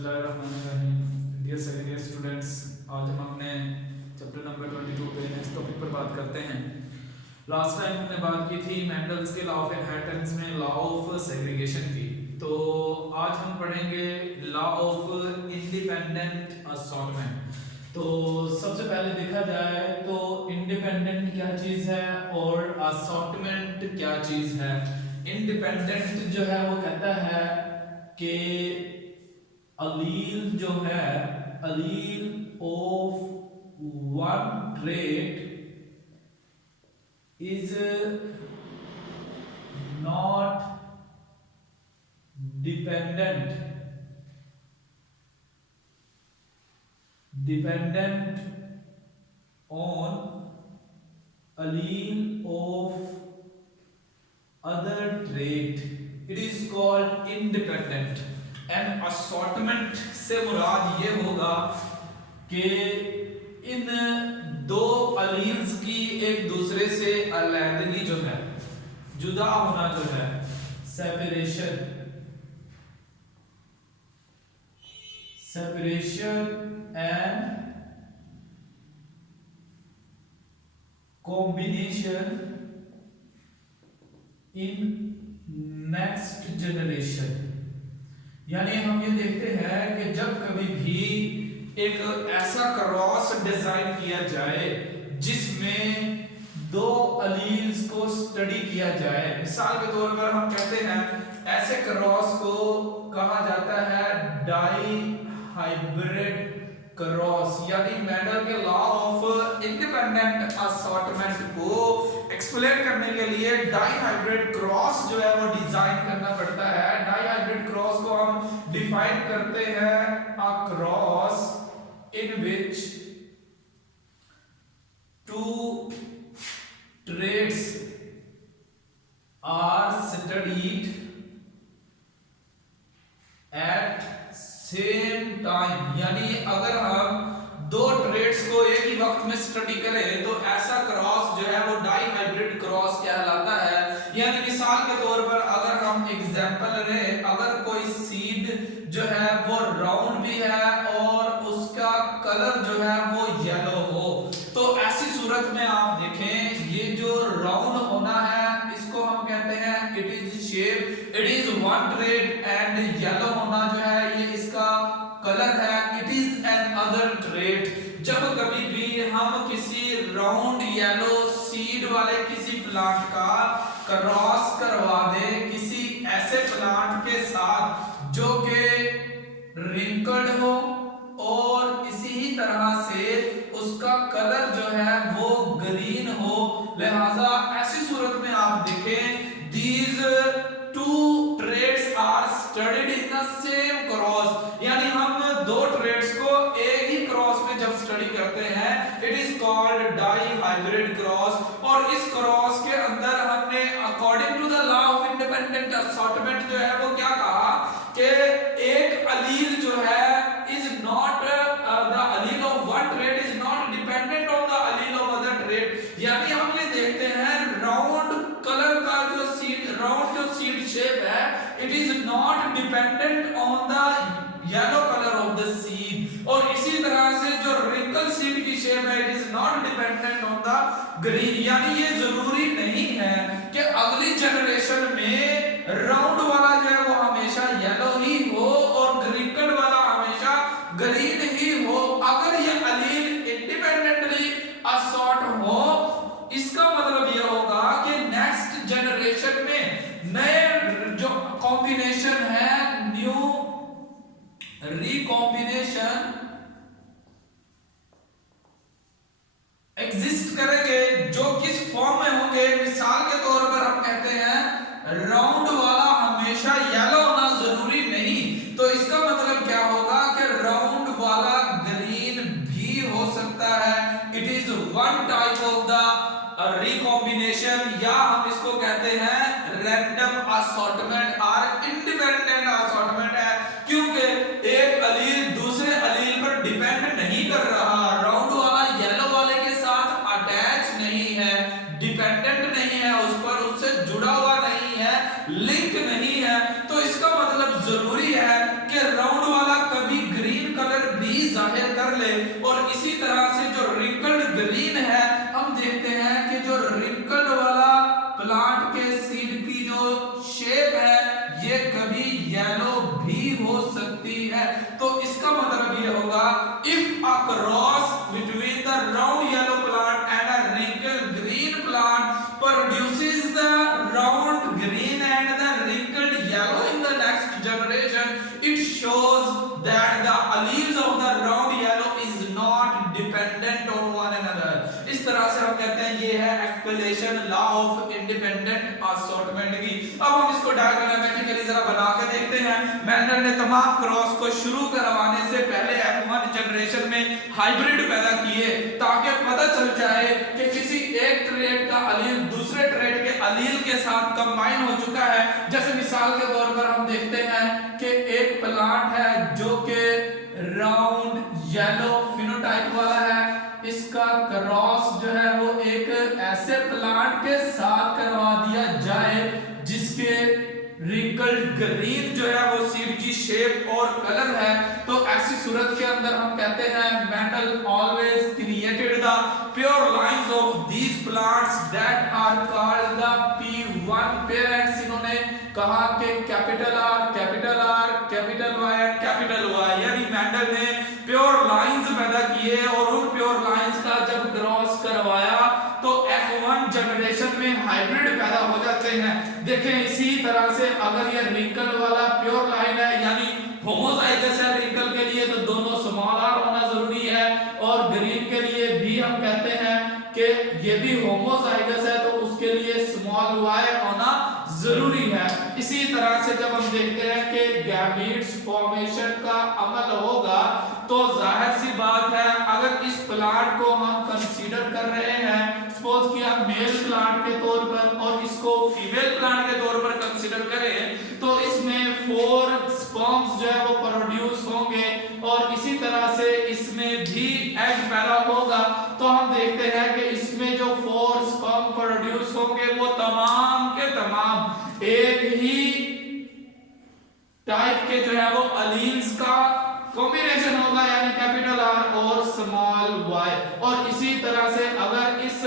बिस्मिल्लाहिर्रहमानिर्रहीम। Dear second year students, आज हम अपने चैप्टर नंबर 22 पे नेक्स्ट टॉपिक पर बात करते हैं। लास्ट टाइम हमने बात की थी मेंडल्स के लॉ ऑफ इनहेरिटेंस में लॉ ऑफ सेग्रीगेशन की। तो आज हम पढ़ेंगे लॉ ऑफ इंडिपेंडेंट असॉर्टमेंट। तो सबसे पहले देखा जाए तो इंडिपेंडेंट क्या चीज है और असॉर्टमेंट क्या चीज है। इंडिपेंडेंट जो है वो कहता है कि अलील जो है, अलील of one trait is not dependent on allele of other trait. It is called independent. And assortment से मुराद ये होगा कि इन दो अलील्स की एक दूसरे से अलग जो है, जुदा होना जो है, separation and combination in next generation. यानी हम ये देखते हैं कि जब कभी भी एक ऐसा क्रॉस डिजाइन किया जाए जिसमें दो अलील्स को स्टडी किया जाए, मिसाल के तौर पर हम कहते हैं ऐसे क्रॉस को कहा जाता है डाई हाइब्रिड क्रॉस। यानी मेंडल के लॉ ऑफ इंडिपेंडेंट असॉर्टमेंट को एक्सप्लेन करने के लिए डाई हाइब्रिड क्रॉस जो है वो डिजाइन करना पड़ता है। डाई हाइब्रिड क्रॉस को हम डिफाइन करते हैं a cross in which two traits are studied at same time. यानी अगर हम दो ट्रेड्स को एक ही वक्त में स्टडी करें तो ऐसा क्रॉस जो है वो डाई हाइब्रिड क्रॉस कहलाता है। यानी मिसाल के तौर पर अगर हम एग्जांपल लें, अगर कोई सीड जो है वो राउंड भी है और उसका कलर जो है वो येलो हो, तो ऐसी सूरत में आप देखें ये जो राउंड होना है इसको हम कहते हैं it is shape, it is one trade, and yellow होना जो है ये इसका कलर है, it is an other trait. जब कभी भी हम किसी राउंड येलो सीड वाले किसी प्लांट का क्रॉस करवा दें किसी ऐसे प्लांट के साथ जो कि रिंकल्ड हो और इसी ही तरह से उसका कलर जो है वो ग्रीन हो, लिहाजा ऐसी सूरत में आप देखें these two traits are studied in the same cross। यानी हम दो ट्रेड्स को एक ही क्रॉस में जब स्टडी करते हैं it is called dihybrid cross. और इस क्रॉस के अंदर हमने according to the law of independent assortment जो है वो क्या कहा कि एक अलील जो है is not the Aleel of one trade is not dependent on the Aleel of other trade. यानी हम ये देखते हैं राउंड कलर का जो सीड, राउंड जो सीड शेप है it is not dependent on the yellow colour of the seed. और इसी तरह से जो रिंकल सीड की शेप है it is not dependent on the green. यानी ये जरूरी नहीं है कि अगली जनरेशन में राउंड वाला जो है वो हमेशा येलो ही हो और रिंकल वाला हमेशा ग्रीन ही हो। अगर ये अलील इंडिपेंडेंटली असॉर्ट हो इसका मतलब यह होगा कि नेक्स्ट जनरेशन में नए जो कॉम्बिनेशन है, न्यू रिकॉम्बिनेशन एग्जिस्ट करेंगे जो किस फॉर्म में होंगे। मिसाल के तौर पर हम कहते हैं राउंड वाला हमेशा येलो होना जरूरी नहीं, तो इसका मतलब क्या होगा कि राउंड वाला ग्रीन भी हो सकता है। It is one type of the recombination, या हम इसको कहते हैं रैंडम असॉर्टमेंट और इंडिपेंडेंट असॉर्टमेंट है, क्योंकि एक अलील दूसरे अलील पर डिपेंड नहीं कर रहा। राउंड वाला येलो वाले के साथ अटैच नहीं है, डिपेंडेंट नहीं है उस पर, उससे जुड़ा हुआ नहीं है, लिंक नहीं है। तो इसका मतलब जरूरी है कि राउंड वाला कभी सीड की जो शेप है ये कभी येलो भी हो सकती है। तो इसका मतलब ये होगा if a cross between the round yellow plant and a wrinkled green plant produces the round green and the wrinkled yellow in the next generation, it shows that the alleles of the round yellow is not dependent on one another। इस तरह से हम कहते हैं ये है explanation law of independent assortment की। अब हम इसको डायग्रामेटिकली जरा बना के देखते हैं। मेंडल ने तमाम क्रॉस को शुरू करवाने से पहले F1 जनरेशन में हाइब्रिड पैदा किए ताकि पता चल जाए कि किसी एक ट्रेट का अलील दूसरे ट्रेट के अलील के साथ कंबाइन हो चुका है। जैसे मिसाल के तौर पर हम देखते हैं कि एक प्लांट है जो कि राउंड येलो फिनोटाइप वाला है, इसका क्रॉस जो है वो एक ऐसे प्लांट के साथ करवा दिया जाए जिसके रिंकल्ड ग्रीन जो है वो सीड की शेप और कलर है। तो ऐसी सूरत के अंदर हम कहते हैं Mendel always created the pure lines of these plants that are called the P1 parents. इन्होंने कहा कि capital R, capital R, capital Y and capital Y, यानी मेंडल ने प्योर लाइंस पैदा किए और उन प्योर लाइंस का जब क्रॉस करवाया तो F1 जनरेशन में हाइब्रिड पैदा हो जाते हैं। देखें इसी तरह से अगर ये रिंकल वाला प्योर लाइन है यानी होमोजाइगस है रिंकल के लिए तो दोनों स्मॉल r होना जरूरी है, और ग्रीन के लिए भी हम कहते हैं कि ये भी होमोजाइगस है तो उसके लिए स्मॉल y होना जरूरी है। इसी तरह से जब हम देखते हैं कि गैमीट्स फॉर्मेशन का अमल होगा तो जाहिर सी बात है अगर इस प्लांट को हम कंसीडर कर रहे हैं सपोज कि हम मेल प्लांट के तौर पर और इसको फीमेल प्लांट के तौर पर कंसीडर करें तो इसमें 4 स्पर्म्स जो है वो प्रोड्यूस होंगे और इसी तरह से इसमें भी एग पैदा होगा। तो हम देखते हैं कि इसमें जो 4 स्पर्म प्रोड्यूस होंगे वो तमाम के तमाम एक ही टाइप के जो है वो अलील्स का कॉम्बिनेशन होगा यानी कैपिटल R और स्मॉल y। और इसी तरह से अगर इस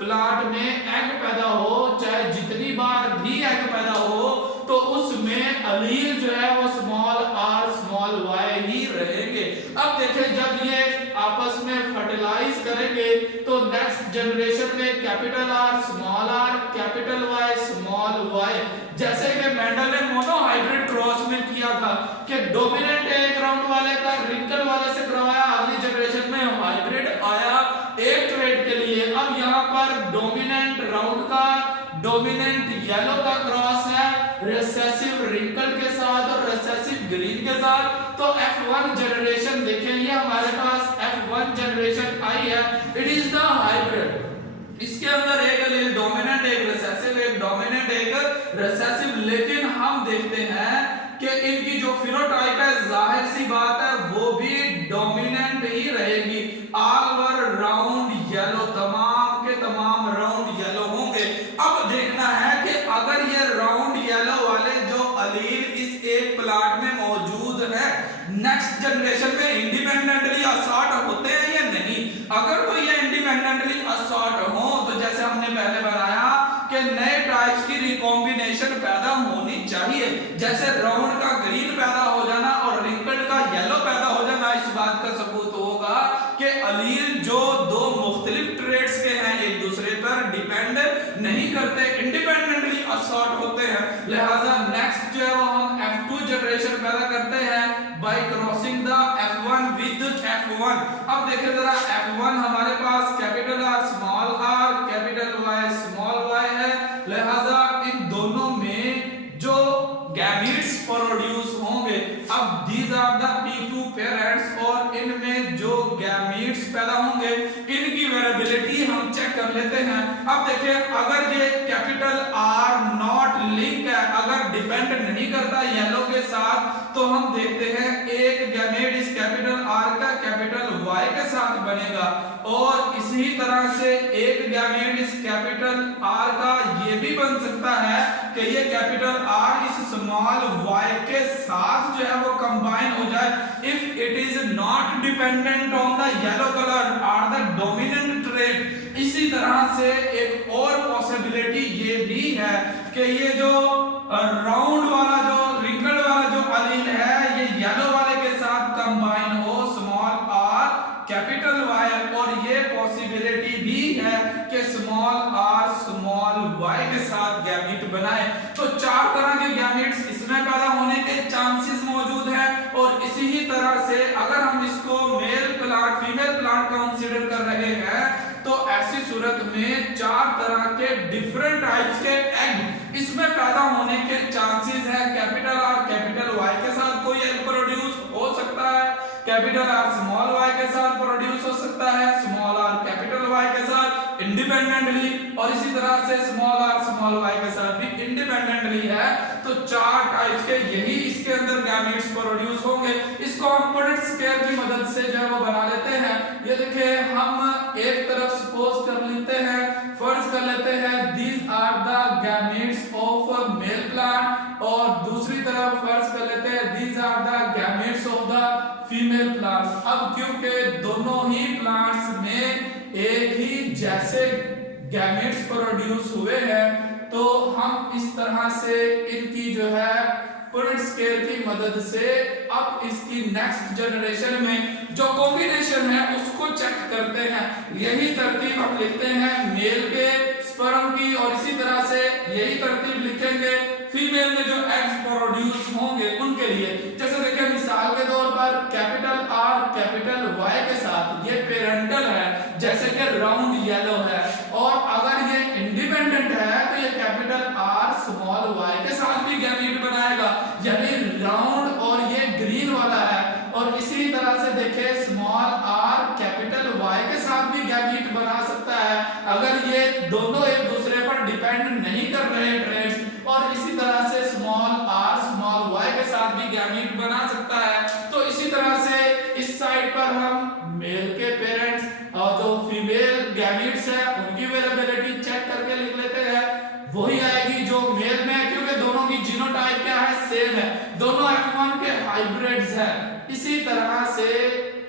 प्लांट में एग पैदा हो चाहे जितनी बार भी एग पैदा हो तो उसमें अलील जो है वो स्मॉल r स्मॉल y ही रहेंगे। अब देखें जब ये आपस में फर्टिलाइज करेंगे तो नेक्स्ट जनरेशन में capital R small r capital Y small y, जैसे कि मेंडल ने मोनो हाइब्रिड क्रॉस में किया था कि डोमिनेंट एक राउंड वाले का रिंकल वाले से करवाया, अगली जनरेशन में हाइब्रिड आया एक ट्रेट के लिए। अब यहाँ पर डोमिनेंट राउंड का डोमिनेंट येलो का क्रॉस है रिसेसिव रिंकल के साथ और रिसेसिव ग्रीन के साथ। तो F1 जनरेशन देखें ये हमारे पास F1 जनरेशन आई है, इट इज द हाइब्रिड। इसके अंदर एक एलील डोमिनेंट एक रिसेसिव एक डोमिनेंट एक रिसेसिव, लेकिन हम देखते हैं कि इनकी जो फिनोटाइप है जाहिर सी बात है वो भी डोमिनेंट ही रहेगी। ऑल वर राउंड येलो, तमाम के तमाम राउंड येलो होंगे। अब देखना है कि अगर ये राउंड येलो वाले जो अलील इस एक प्लांट में मौजूद है नेक्स्ट जनरेशन में इंडिपेंडेंटली असॉर्ट होते हैं या नहीं। अगर तो ये इंडिपेंडेंटली असॉर्ट हो तो जैसे हमने पहले बताया कि नए टाइप्स की रिकॉम्बिनेशन पैदा होनी चाहिए, जैसे राउंड का ग्रीन पैदा हो जाना और रिंकल्ड का येलो पैदा हो जाना इस बात का सबूत होगा कि अलील जो दो मुख्तलिफ ट्रेड्स के हैं एक दूसरे पर डिपेंड नहीं करते, इंडिपेंडेंटली असॉर्ट होते हैं। लिहाजा नेक्स्ट जो है वो हम F2 जनरेशन पैदा करते हैं bye crossing the F1 with F1। अब देखें जरा F1 हमारे पास capital R small r capital Y small y है, लिहाजा इन दोनों में जो गैमीट्स प्रोड्यूस होंगे अब these are the P2 parents और इनमें जो गैमीट्स पैदा होंगे इनकी वेरिएबिलिटी हम चेक कर लेते हैं। अब देखें अगर ये कैपिटल R नॉट लिंक है, अगर डिपेंड नहीं करता येलो के साथ, तो हम देखते हैं एक गैमेट इस कैपिटल R का कैपिटल Y के साथ बनेगा और इसी तरह से एक गैमेट इस कैपिटल R का ये भी बन सकता है कि ये कैपिटल R इस स्मॉल y के साथ जो है वो कंबाइन हो जाए if it is not dependent on the yellow colour और द डोमिनेंट ट्रेट। इसी तरह से एक और पॉसिबिलिटी ये भी है कि ये जो राउंड वाला जो रिंकल वाला जो अलील है ये येलो वाले के साथ कंबाइन हो स्मॉल आर कैपिटल वाई, और ये पॉसिबिलिटी भी है कि स्मॉल आर स्मॉल वाई के साथ गैमीट बनाए। तो चार तरह के गैमीट्स इसमें पैदा होने के चांसेस मौजूद है। और इसी ही तरह से अगर हम इसको male plant female plant consider कर रहे हैं तो ऐसी सूरत में चार तरह के डिफरेंट टाइप्स के एग इसमें पैदा होने के चांसेस है। कैपिटल आर कैपिटल वाई के साथ कोई एग प्रोड्यूस हो सकता है, कैपिटल आर स्मॉल वाई के साथ प्रोड्यूस हो सकता है, स्मॉल आर कैपिटल वाई के साथ इंडिपेंडेंटली, और इसी तरह से स्मॉल आर स्मॉल वाई के साथ भी इंडिपेंडेंटली है। तो चार टाइप्स के यही इसके अंदर गैमीट्स प्रोड्यूस होंगे। इसको हम पुनेट स्क्वायर की मदद से जो है वो बना लेते हैं। ये देखिए हम एक तरफ सपोज कर लेते हैं, फर्ज कर लेते हैं these are the gametes of male plant, और दूसरी तरफ फर्ज कर लेते हैं these are the gametes of the female plants. अब क्योंकि दोनों ही प्लांट्स में एक ही जैसे गैमेट्स प्रोड्यूस हुए हैं तो हम इस तरह से इनकी जो है पुनेट स्क्वायर की मदद से अब इसकी नेक्स्ट जनरेशन में जो कॉम्बिनेशन है उसको चेक करते हैं। यही तरतीब हम लिखते हैं मेल के स्पर्म की, और इसी तरह से यही तरतीब लिखेंगे फीमेल में जो एग्स प्रोड्यूस होंगे उनके लिए। जैसे देखिए मिसाल के तौर पर कैपिटल आर कैपिटल वाई के साथ ये पेरेंटल है जैसे कि राउंड येलो है, और अगर ये इंडिपेंडेंट है तो ये कैपिटल आर स्मॉल वाई के साथ भी गैमीट बनाएगा, यानी राउंड और ये ग्रीन वाला है। और इसी तरह से देखिए स्मॉल आर कैपिटल वाई के साथ भी गैमीट बना सकता है अगर ये दोनों एक दूसरे पर डिपेंड नहीं कर रहे ट्रेड्स, और इसी तरह से स्मॉल आर स्मॉल वाई के साथ भी गैमीट बना सकता है। तो इसी तरह से इस साइड पर हम मेल के पेरेंट्स और जो फीमेल गैमीट्स है उनकी अवेलेबिलिटी चेक करके लिख लेते हैं। वही आएगी जो मेल में, क्योंकि दोनों की जीनोटाइप क्या है, सेम है, दोनों F1 के हाइब्रिड्स है। इसी तरह से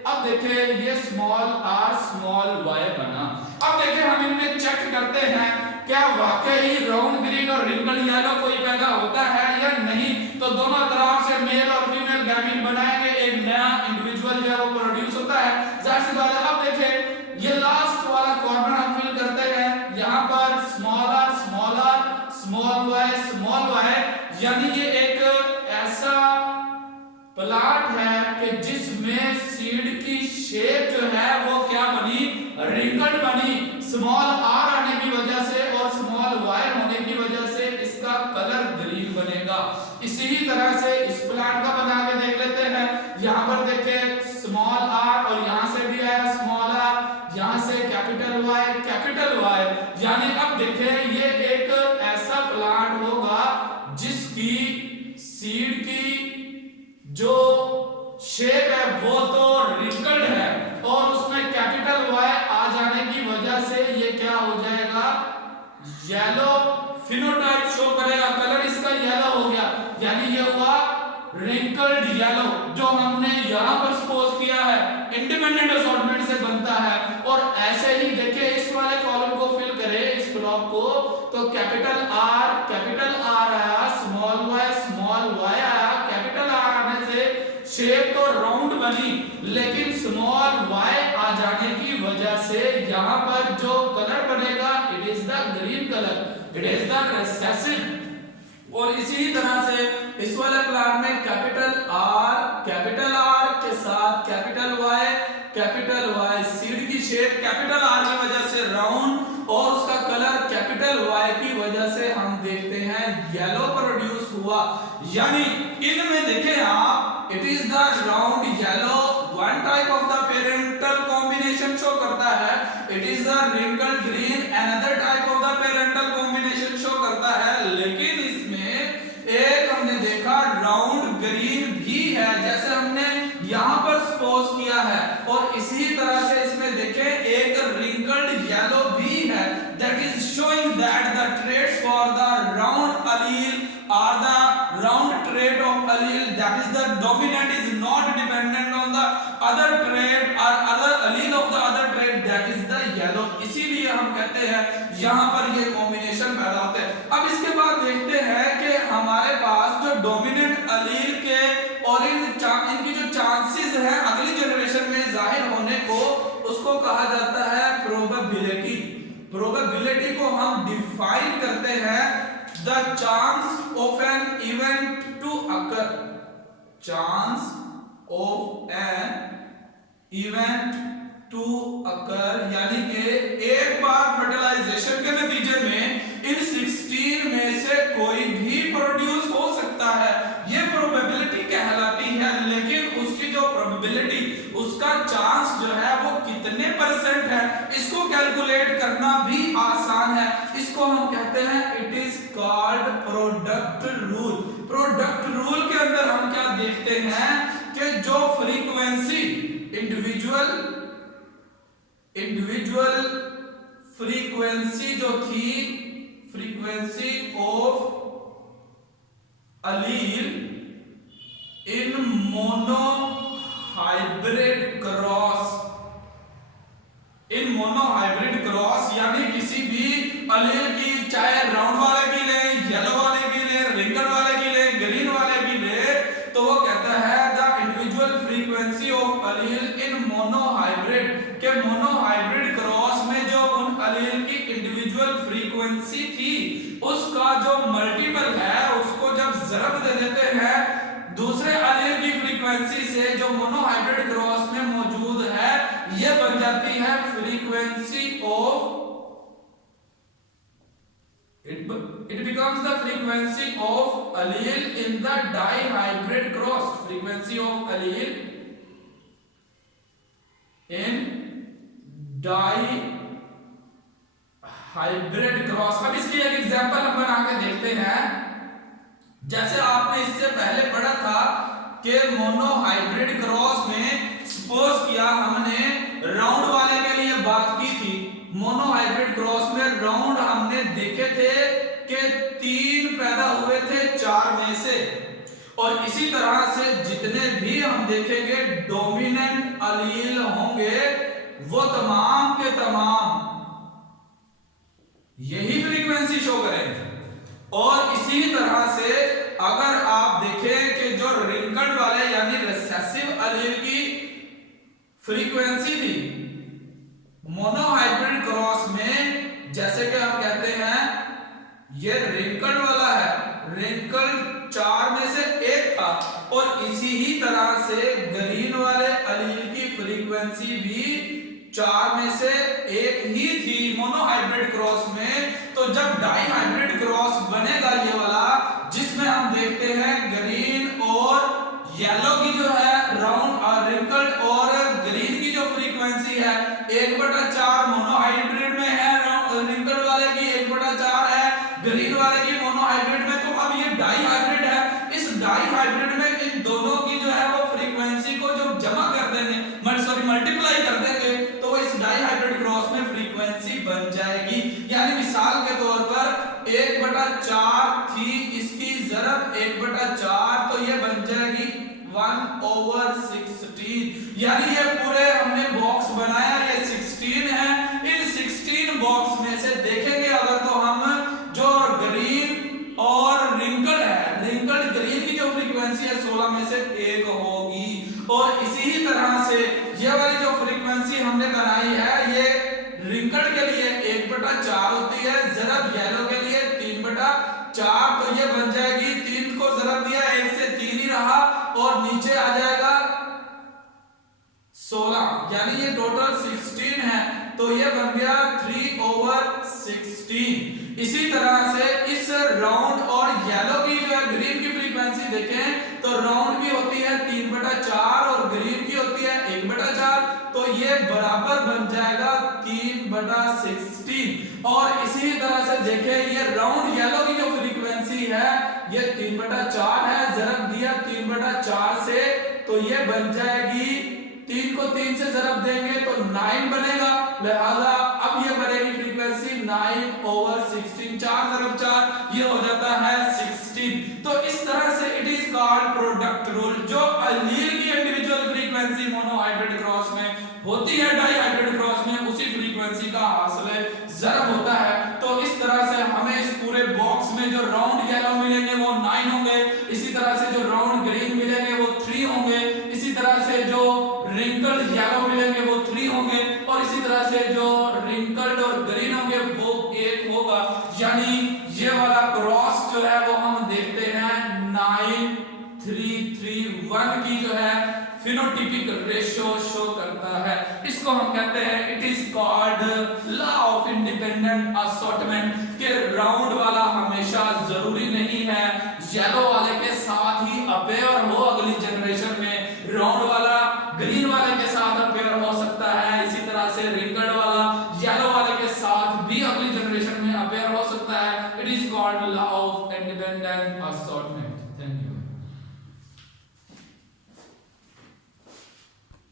अब देखिए ये स्मॉल आर स्मॉल वाई बना। अब देखिए हम इनमें चेक करते हैं क्या वाकई राउंड ग्रीन और रिंकल येलो कोई पैदा होता है या नहीं। तो दोनों तरफ से मेल और फीमेल गैमीट बनाएंगे, एक नया इंडिविजुअल जो है वो प्रोड्यूस होता है, जाहिर सी बात है। अब देखिए ये लास्ट वाला कॉर्नर हम फिल करते हैं, यहाँ पर स्मॉल आर स्मॉल वाई, यानी ये एक ऐसा प्लांट है कि जिसमें सीड की शेप जो है वो क्या बनी, रिंकल्ड बनी। स्मॉल आर आने की वजह से और स्मॉल वाई होने की वजह से इसका कलर ग्रीन बनेगा। इसी ही तरह से इस प्लांट का बना के देख लेते हैं। यहाँ पर देखिए स्मॉल आर और यहाँ से भी आया स्मॉल आर, यहाँ से कैपिटल वाई, यानी अब देखिए ये एक ऐसा प्लांट होगा जिसकी सीड की जो शेप है वो तो रिंकल्ड है, और उसमें कैपिटल वाई आ जाने की वजह से ये क्या हो जाएगा, येलो फिनोटाइप शो करेगा, कलर इसका येलो हो गया, यानी ये हुआ रिंकल्ड येलो जो हमने यहां पर सपोज किया है इंडिपेंडेंट असॉर्टमेंट से बनता है। और ऐसे ही देखिए इस वाले कॉलम को फिल करें, इस ब्लॉक को, तो कैपिटल आर आया, स्मॉल वाई आया, कैपिटल आर आने से शेप तो राउंड बनी, लेकिन स्मॉल वाई आ जाने की वजह से यहाँ पर जो कलर बनेगा it is the green colour, it is the recessive. और इसी तरह से इस वाले प्लांट में कैपिटल आर के साथ कैपिटल वाई, सीड की शेप कैपिटल आर की वजह से राउंड और उसका कलर कैपिटल वाई की वजह से हम देखते हैं येलो प्रोड्यूस हुआ। यानी इनमें देखें आप, it is the round yellow, one type of the parental combination show करता है, it is the wrinkled green another type of the parental combination show करता है। लेकिन इसमें एक हमने देखा राउंड ग्रीन भी है जैसे हमने यहां पर सपोज किया है, और इसी तरह से इसमें देखें एक रिंकल्ड येलो भी है, that is showing that the traits for the round allele are the round trait of allele, that is the dominant is not dependent on the other trait or other allele of the other trait, that is the yellow। कहते हैं, यहाँ पर ये combination पैदा होते हैं। अब इसके बाद देखते हैं कि हमारे पास जो डोमिनेंट अलील के और इनकी जो चांसेस हैं अगली जनरेशन में जाहिर होने को, उसको कहा जाता है प्रोबेबिलिटी। प्रोबेबिलिटी को हम डिफाइन करते हैं the chance of an event to occur, chance of an event to occur, यानी कि एक बार फर्टिलाइजेशन के नतीजे में इन 16 में से कोई भी प्रोड्यूस हो सकता है, ये प्रोबेबिलिटी कहलाती है। लेकिन उसकी जो प्रोबेबिलिटी, उसका चांस जो है वो कितने परसेंट है, इसको कैलकुलेट करना भी आसान है। इसको हम कहते हैं it is called product rule. Product rule के अंदर हम क्या देखते हैं कि जो फ्रीक्वेंसी इंडिविजुअल फ्रीक्वेंसी जो थी, frequency of allele in monohybrid cross, in monohybrid cross, यानी किसी भी अलील की, चाहे राउंड वाले की ले, येलो वाले की ले, रिंकल वाले की ले, ग्रीन वाले की ले, तो वो कहता है the individual frequency of allele in monohybrid, के मोनो हाइब्रिड क्रॉस में जो उन अलील की इंडिविजुअल फ्रीक्वेंसी थी, उसका जो मल्टीपल है उसको जब ज़रब दे देते हैं दूसरे अलील की फ्रीक्वेंसी से जो मोनो हाइब्रिड क्रॉस में मौजूद है, ये बन जाती है frequency of, it becomes the frequency of allele in the dihybrid cross, frequency of allele in dihybrid cross। अब इसकी एक एग्जांपल हम बना के देखते हैं। जैसे आपने इससे पहले पढ़ा था कि मोनो हाइब्रिड क्रॉस में सपोज किया हमने राउंड वाले के लिए बात की थी, मोनो हाइब्रिड क्रॉस में राउंड हमने देखे थे कि 3 पैदा हुए थे 4 में से, और इसी तरह से जितने भी हम देखेंगे डोमिनेंट अलील होंगे वो तमाम के तमाम यही फ्रीक्वेंसी शो करेंगे। और इसी तरह से अगर आप देखें कि जो रिंकल्ड वाले यानी रिसेसिव अलील की फ्रीक्वेंसी थी मोनो हाइब्रिड क्रॉस में, जैसे कि हम कहते हैं ये रिंकल्ड वाला है, रिंकल्ड 4 में से 1 था, और इसी ही तरह से ग्रीन वाले अलील की फ्रीक्वेंसी भी 4 में से 1 ही थी मोनो हाइब्रिड क्रॉस में। तो जब डाई हाइब्रिड क्रॉस बनेगा ये वाला, जिसमें हम देखते हैं ग्रीन और येलो की जो है राउंड और रिंकल्ड और ग्रीन की जो फ्रीक्वेंसी है 1/4 मोनो हाइब्रिड में है, रिंकल्ड वाले की 1/4 है, ग्रीन वाले की मोनो हाइब्रिड में। तो अब ये डाई हाइब्रिड है, इस डाई हाइब्रिड में इन दोनों की जो है वो फ्रीक्वेंसी को जब जमा कर देंगे, मल्टीप्लाई कर देंगे, तो इस डाई हाइब्रिड क्रॉस में फ्रीक्वेंसी बन जाएगी। यानी मिसाल के तौर पर 1/4 थी, इसकी ज़रब 1/4, तो ये बन जाएगी 1/16। यानी ये पूरे हमने बॉक्स बनाया, ये 16 है, इन 16 बॉक्स में से देखेंगे अगर तो हम जो ग्रीन और रिंकल्ड है, रिंकल्ड ग्रीन की जो फ्रीक्वेंसी है 16 में से 1 होगी। और इसी ही तरह से ये वाली जो फ्रीक्वेंसी हमने बनाई है ये रिंकल्ड के लिए 1/4 होती है, ज़रब येलो के लिए 3/4, तो ये बन जाएगी 3 को ज़रब दिया 1 से 3 ही रहा, और नीचे आ जाएगा 16, यानी ये टोटल 16 है, तो ये बन गया 3/16। इसी तरह से इस राउंड और येलो की जो है ग्रीन की फ्रीक्वेंसी देखें तो राउंड की होती है 3/4 और ग्रीन की होती है 1/4, तो ये बराबर बन जाएगा 3/16। और इसी तरह से देखें ये राउंड येलो की जो फ्रीक्वेंसी है ये 3/4 है, ज़रब दिया 3/4 से, तो ये बन जाएगी, 3 को 3 से ज़रब देंगे तो 9 बनेगा, लिहाजा अब ये बनेगी फ्रीक्वेंसी 9/16, 4 × 4 ये हो जाता है 16। तो इस तरह से it is called product rule. जो अलील की individual frequency mono hybrid cross में होती है डाई हाइब्रिड क्रॉस में, उसी फ्रीक्वेंसी का हासिल ज़रब देखते हैं 9331 की जो है फिनोटिपिक रेशियो शो करता है। इसको हम कहते हैं it is called law of independent assortment के राउंड वाला हमेशा जरूरी नहीं है येलो वाले के साथ ही अपेयर हो अगली जनरेशन में, राउंड वाला ग्रीन वाले के साथ अपेयर हो सकता है, इसी तरह से रिंगड वाला येलो वाले के साथ भी अगली जनरेशन में अपेयर हो सकता है। It is called law of independent assortment.